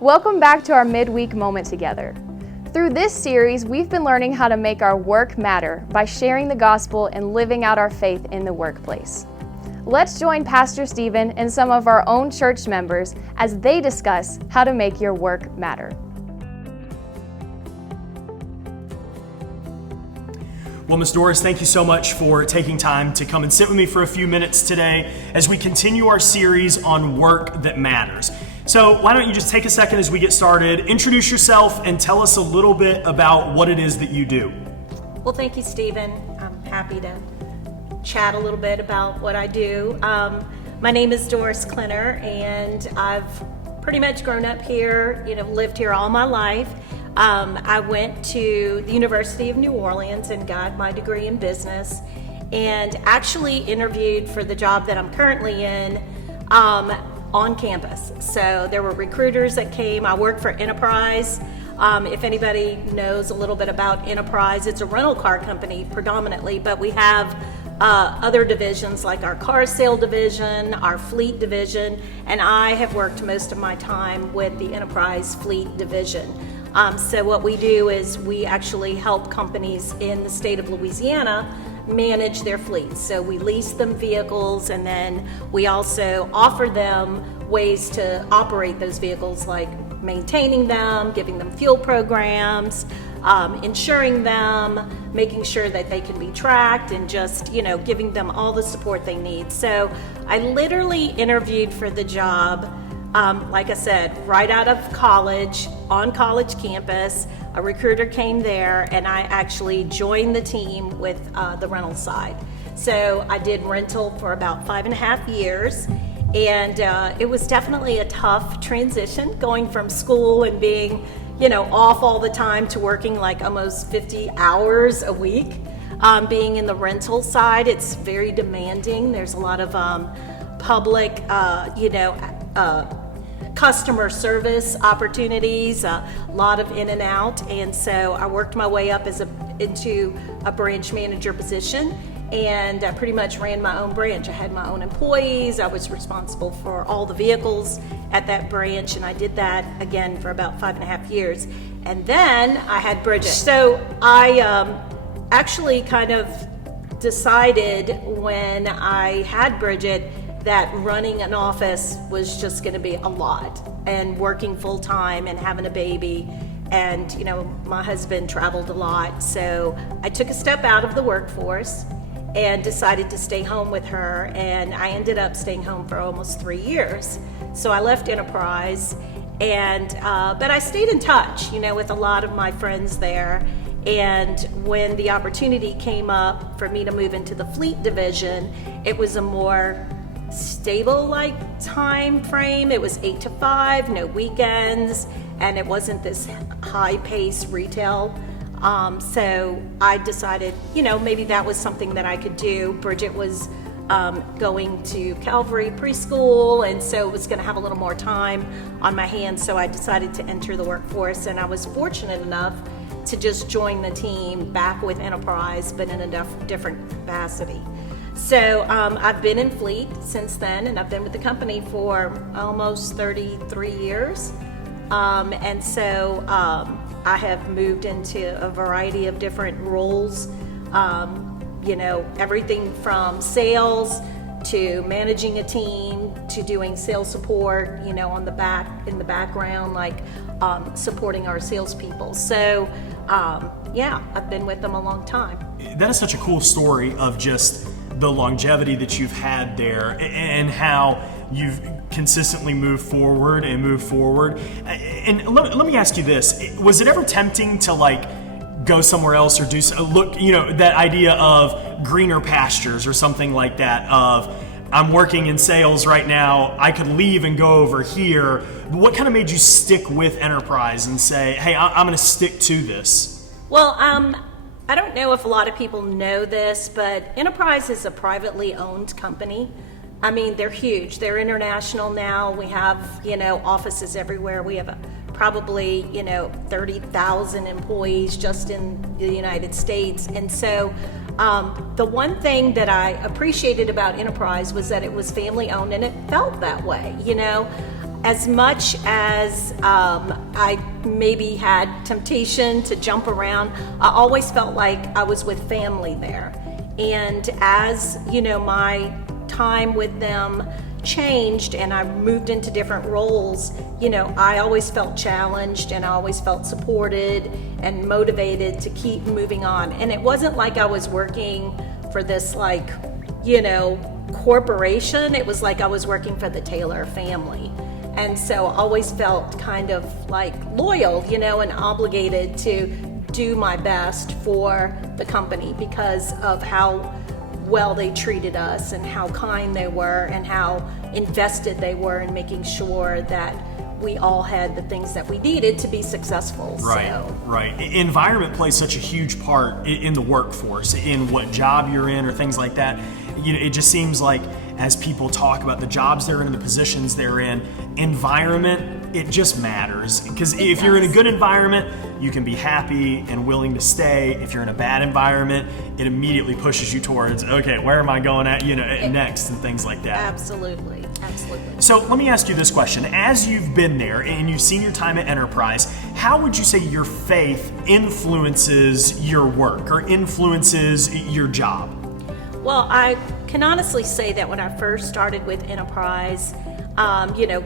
Welcome back to our midweek moment together. Through this series, we've been learning how to make our work matter by sharing the gospel and living out our faith in the workplace. Let's join Pastor Stephen and some of our own church members as they discuss how to make your work matter. Well, Ms. Doris, thank you so much for taking time to come and sit with me for a few minutes today as we continue our series on work that matters. So why don't you just take a second as we get started, introduce yourself, and tell us a little bit about what it is that you do. Well, thank you, Stephen. I'm happy to chat a little bit about what I do. My name is Doris Klenner, and I've pretty much grown up here, lived here all my life. I went to the University of New Orleans and got my degree in business, and actually interviewed for the job that I'm currently in on campus. So there were recruiters that came. I work for Enterprise. If anybody knows a little bit about Enterprise, it's a rental car company predominantly, but we have other divisions like our car sale division, our fleet division, and I have worked most of my time with the Enterprise fleet division. So what we do is we actually help companies in the state of Louisiana manage their fleets. So we lease them vehicles, and then we also offer them ways to operate those vehicles, like maintaining them, giving them fuel programs, insuring them, making sure that they can be tracked, and just, giving them all the support they need. So I literally interviewed for the job, like I said, right out of college, on college campus. A recruiter came there, and I actually joined the team with the rental side. So I did rental for about 5.5 years, and it was definitely a tough transition, going from school and being, off all the time to working like almost 50 hours a week. Being in the rental side, it's very demanding. There's a lot of public, customer service opportunities, a lot of in and out, and so I worked my way up into a branch manager position, and I pretty much ran my own branch. I had my own employees. I was responsible for all the vehicles at that branch, and I did that again for about 5.5 years. And then I had Bridget. So I actually kind of decided when I had Bridget that running an office was just going to be a lot, and working full time and having a baby, and my husband traveled a lot, so I took a step out of the workforce and decided to stay home with her, and I ended up staying home for almost 3 years. So I left Enterprise, and but I stayed in touch with a lot of my friends there. And when the opportunity came up for me to move into the fleet division, it was a more stable time frame. It was 8 to 5, no weekends, and it wasn't this high pace retail. So I decided, maybe that was something that I could do. Bridget was going to Calvary preschool, and so was going to have a little more time on my hands. So I decided to enter the workforce, and I was fortunate enough to just join the team back with Enterprise, but in a different capacity. So I've been in fleet since then, and I've been with the company for almost 33 years. And so I have moved into a variety of different roles, everything from sales to managing a team to doing sales support, in the background, supporting our salespeople. So I've been with them a long time. That is such a cool story of just the longevity that you've had there and how you've consistently moved forward. And let me ask you this. Was it ever tempting to go somewhere else or that idea of greener pastures or something like that, of I'm working in sales right now, I could leave and go over here? What kind of made you stick with Enterprise and say, hey, I'm going to stick to this? Well, I don't know if a lot of people know this, but Enterprise is a privately owned company. I mean, they're huge. They're international now. We have, offices everywhere. We have probably, 30,000 employees just in the United States. And so the one thing that I appreciated about Enterprise was that it was family owned, and it felt that way. as much as I maybe had temptation to jump around, I always felt like I was with family there. And as, my time with them changed and I moved into different roles, I always felt challenged and I always felt supported and motivated to keep moving on. And it wasn't like I was working for this corporation. It was like I was working for the Taylor family. And so I always felt kind of like loyal, and obligated to do my best for the company because of how well they treated us and how kind they were and how invested they were in making sure that we all had the things that we needed to be successful. Right. Environment plays such a huge part in the workforce, in what job you're in or things like that. It just seems like as people talk about the jobs they're in and the positions they're in, environment, it just matters. Because if you're in a good environment, you can be happy and willing to stay. If you're in a bad environment, it immediately pushes you towards, okay, where am I going at, next and things like that. Absolutely. So let me ask you this question. As you've been there and you've seen your time at Enterprise, how would you say your faith influences your work or influences your job? Well, I can honestly say that when I first started with Enterprise,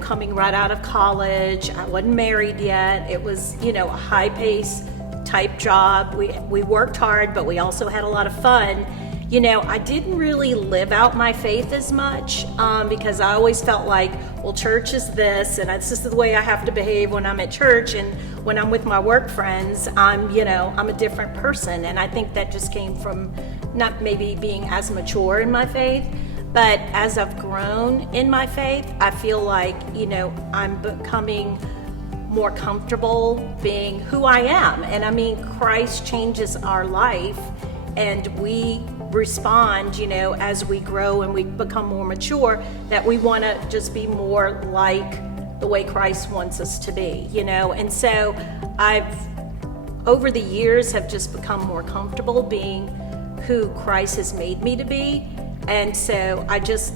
coming right out of college, I wasn't married yet. It was, a high-paced type job. We worked hard, but we also had a lot of fun. I didn't really live out my faith as much because I always felt like, well, church is this, and this is the way I have to behave when I'm at church, and when I'm with my work friends, I'm a different person. And I think that just came from not maybe being as mature in my faith, but as I've grown in my faith, I feel like, I'm becoming more comfortable being who I am. And I mean, Christ changes our life, and we respond, as we grow and we become more mature, that we want to just be more like the way Christ wants us to be, And so I've, over the years, have just become more comfortable being who Christ has made me to be. And so I just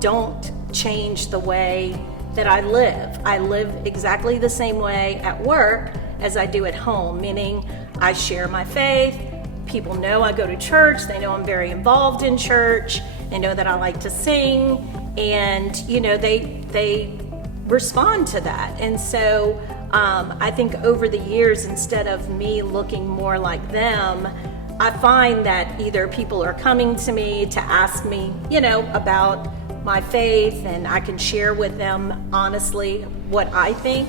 don't change the way that I live. I live exactly the same way at work as I do at home, meaning I share my faith. People know I go to church. They know I'm very involved in church. They know that I like to sing, and they respond to that. And so I think over the years, instead of me looking more like them, I find that either people are coming to me to ask me, about my faith, and I can share with them honestly what I think.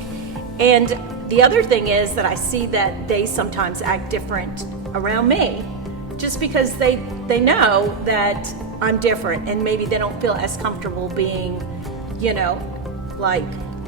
And the other thing is that I see that they sometimes act different around me just because they know that I'm different, and maybe they don't feel as comfortable being, like,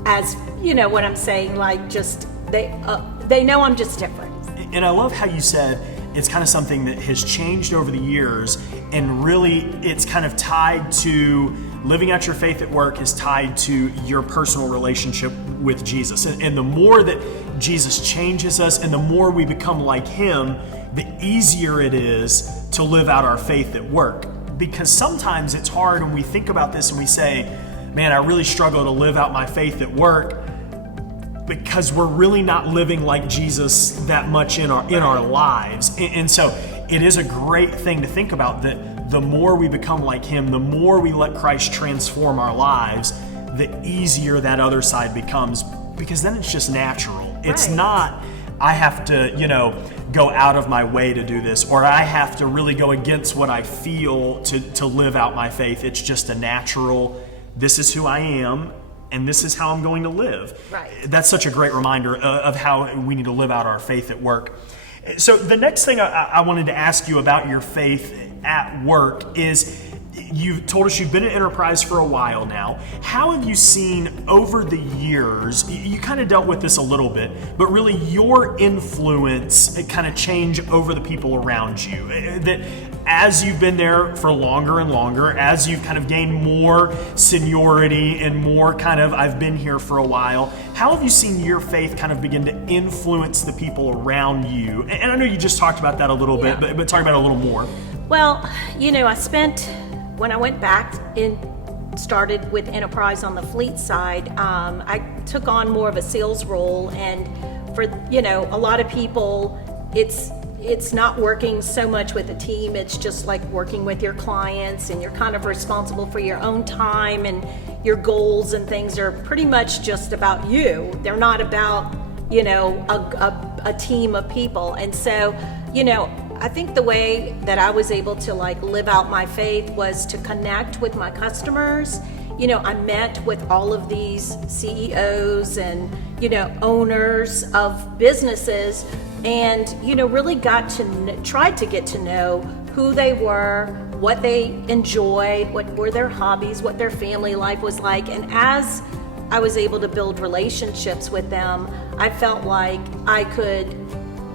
as, what I'm saying, like, just they know I'm just different. And I love how you said it's kind of something that has changed over the years, and really it's kind of tied to living out your faith at work is tied to your personal relationship with Jesus. And the more that Jesus changes us and the more we become like him, the easier it is to live out our faith at work. Because sometimes it's hard when we think about this and we say, man, I really struggle to live out my faith at work, because we're really not living like Jesus that much in our lives. And so it is a great thing to think about that the more we become like him, the more we let Christ transform our lives, the easier that other side becomes, because then it's just natural. It's not, I have to, go out of my way to do this, or I have to really go against what I feel to live out my faith. It's just a natural, this is who I am, and this is how I'm going to live. Right. That's such a great reminder of how we need to live out our faith at work. So the next thing I wanted to ask you about your faith at work is, you've told us you've been at Enterprise for a while now. How have you seen over the years, you kind of dealt with this a little bit, but really your influence kind of change over the people around you? That as you've been there for longer and longer, as you've kind of gained more seniority and more kind of, I've been here for a while, how have you seen your faith kind of begin to influence the people around you? And I know you just talked about that a little bit, but talk about it a little more. Well, I spent, when I went back into started with enterprise on the fleet side, I took on more of a sales role, and for a lot of people, it's not working so much with a team. It's just like working with your clients, and you're kind of responsible for your own time, and your goals and things are pretty much just about you. They're not about a team of people. And so I think the way that I was able to like live out my faith was to connect with my customers. I met with all of these CEOs and owners of businesses, and really tried to get to know who they were, what they enjoyed, what were their hobbies, what their family life was like. And as I was able to build relationships with them, I felt like I could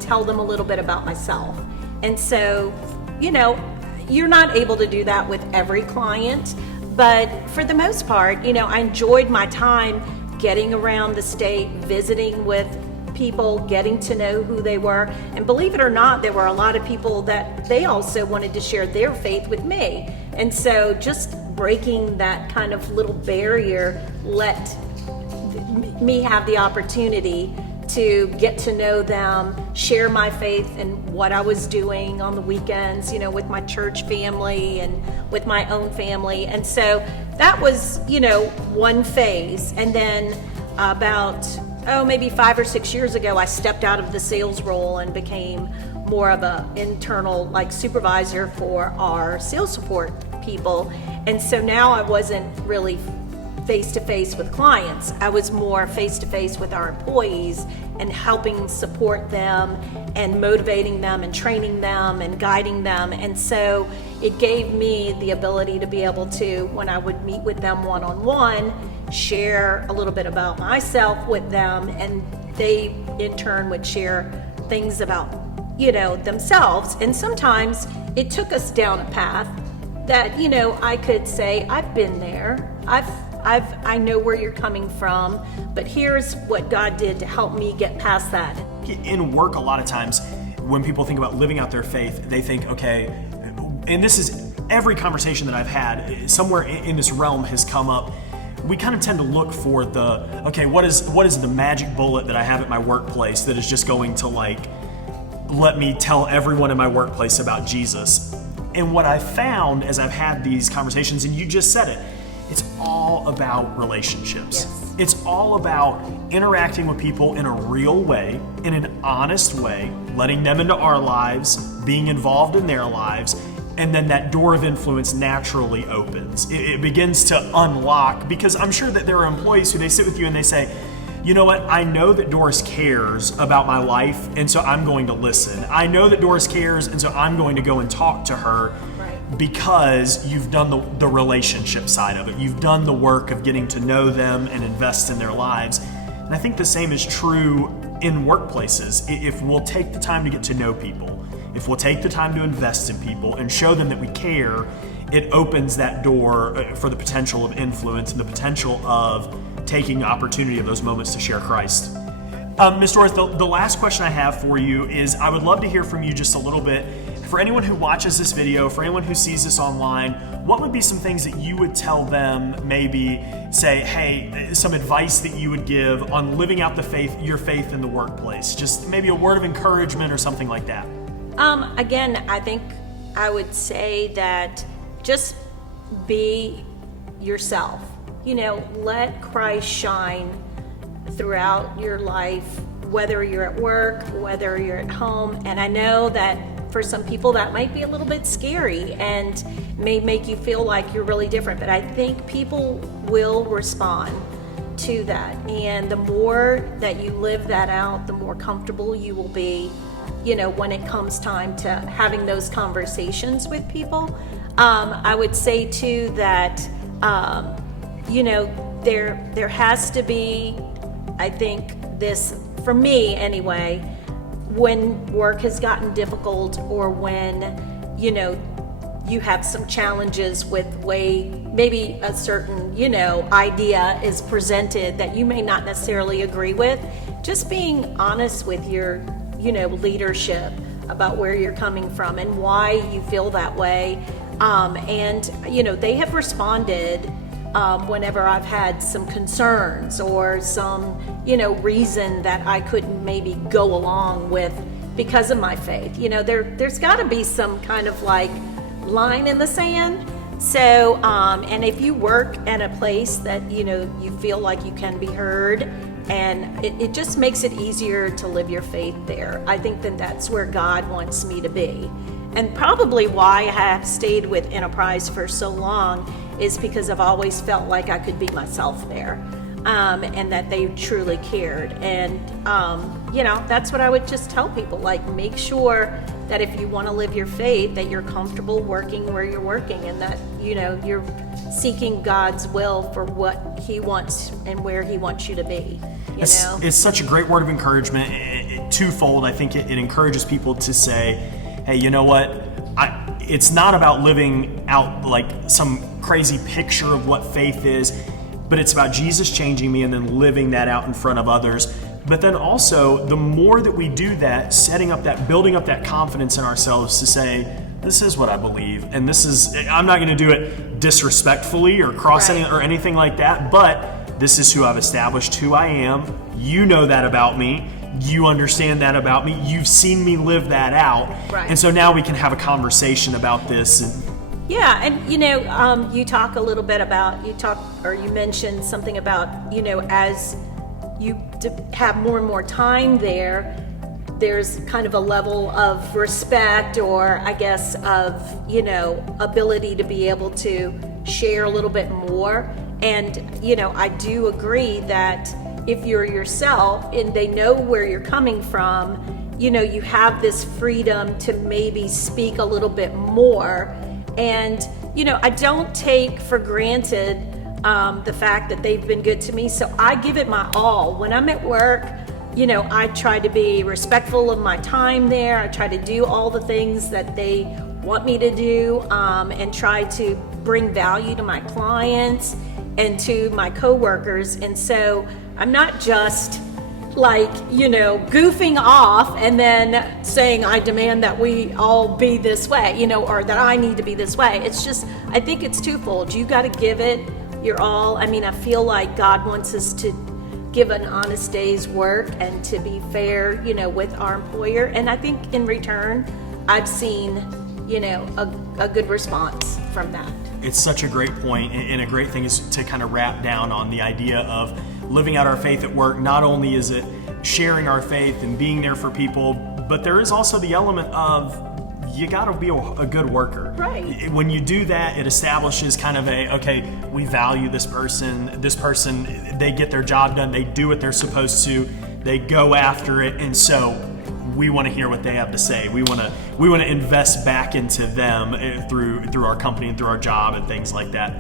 tell them a little bit about myself. And so, you're not able to do that with every client, but for the most part, I enjoyed my time getting around the state, visiting with people, getting to know who they were. And believe it or not, there were a lot of people that they also wanted to share their faith with me. And so just breaking that kind of little barrier let me have the opportunity to get to know them, share my faith and what I was doing on the weekends, with my church family and with my own family. And so that was, one phase. And then about, maybe 5 or 6 years ago, I stepped out of the sales role and became more of a internal supervisor for our sales support people. And so now I wasn't really face-to-face with clients. I was more face-to-face with our employees and helping support them and motivating them and training them and guiding them. And so it gave me the ability to be able to, when I would meet with them one-on-one, share a little bit about myself with them, and they in turn would share things about themselves. And sometimes it took us down a path that I could say, I've been there, I know where you're coming from, but here's what God did to help me get past that. In work, a lot of times when people think about living out their faith, they think, okay, and this is every conversation that I've had somewhere in this realm has come up. We kind of tend to look for what is the magic bullet that I have at my workplace that is just going to let me tell everyone in my workplace about Jesus. And what I found as I've had these conversations, and you just said it, it's all about relationships. Yes. It's all about interacting with people in a real way, in an honest way, letting them into our lives, being involved in their lives, and then that door of influence naturally opens. It begins to unlock, because I'm sure that there are employees who they sit with you and they say, you know what, I know that Doris cares about my life, and so I'm going to listen. I know that Doris cares, and so I'm going to go and talk to her. Because you've done the relationship side of it. You've done the work of getting to know them and invest in their lives. And I think the same is true in workplaces. If we'll take the time to get to know people, if we'll take the time to invest in people and show them that we care, it opens that door for the potential of influence and the potential of taking the opportunity of those moments to share Christ. Ms. Doris, the last question I have for you is, I would love to hear from you just a little bit. For anyone who watches this video, for anyone who sees this online, what would be some things that you would tell them, maybe say, hey, some advice that you would give on living out your faith in the workplace? Just maybe a word of encouragement or something like that. Again, I think I would say that just be yourself. Let Christ shine throughout your life, whether you're at work, whether you're at home. And I know that for some people that might be a little bit scary and may make you feel like you're really different, but I think people will respond to that. And the more that you live that out, the more comfortable you will be, when it comes time to having those conversations with people. I would say too that, there has to be, I think this, for me anyway, when work has gotten difficult, or when you have some challenges with maybe a certain idea is presented that you may not necessarily agree with, just being honest with your leadership about where you're coming from and why you feel that way, and they have responded whenever I've had some concerns or some, reason that I couldn't maybe go along with because of my faith. There's got to be some kind of like line in the sand. So, and if you work at a place that, you feel like you can be heard, and it just makes it easier to live your faith there. I think that that's where God wants me to be. And probably why I have stayed with Enterprise for so long is because I've always felt like I could be myself there, and that they truly cared. And, that's what I would just tell people, like, make sure that if you want to live your faith, that you're comfortable working where you're working, and that, you're seeking God's will for what He wants and where He wants you to be. It's such a great word of encouragement. Twofold. I think it encourages people to say, hey, you know what? It's not about living out like some crazy picture of what faith is, but it's about Jesus changing me and then living that out in front of others. But then also, the more that we do that, building up that confidence in ourselves to say, this is what I believe, and I'm not going to do it disrespectfully or or anything like that, but this is who I've established who I am. You know that about me. You understand that about me. You've seen me live that out. Right. And so now we can have a conversation about this. Yeah, and you talk a little bit about, you mentioned something about, as you have more and more time there's kind of a level of respect, or I guess of, ability to be able to share a little bit more. And, I do agree that if you're yourself and they know where you're coming from, you have this freedom to maybe speak a little bit more. And, I don't take for granted the fact that they've been good to me. So I give it my all. When I'm at work, I try to be respectful of my time there. I try to do all the things that they want me to do, and try to bring value to my clients and to my coworkers. And so I'm not just like, goofing off and then saying I demand that we all be this way, or that I need to be this way. It's just, I think it's twofold. You got to give it your all. I mean, I feel like God wants us to give an honest day's work and to be fair, with our employer. And I think in return, I've seen, a good response from that. It's such a great point, and a great thing is to kind of wrap down on the idea of living out our faith at work. Not only is it sharing our faith and being there for people, but there is also the element of you got to be a good worker. Right. When you do that, it establishes kind of okay, we value this person, they get their job done, they do what they're supposed to, they go after it, and so we want to hear what they have to say. We want to invest back into them through our company and through our job and things like that.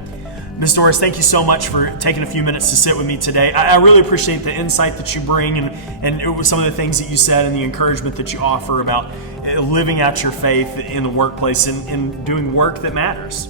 Ms. Doris, thank you so much for taking a few minutes to sit with me today. I really appreciate the insight that you bring and some of the things that you said and the encouragement that you offer about living out your faith in the workplace and doing work that matters.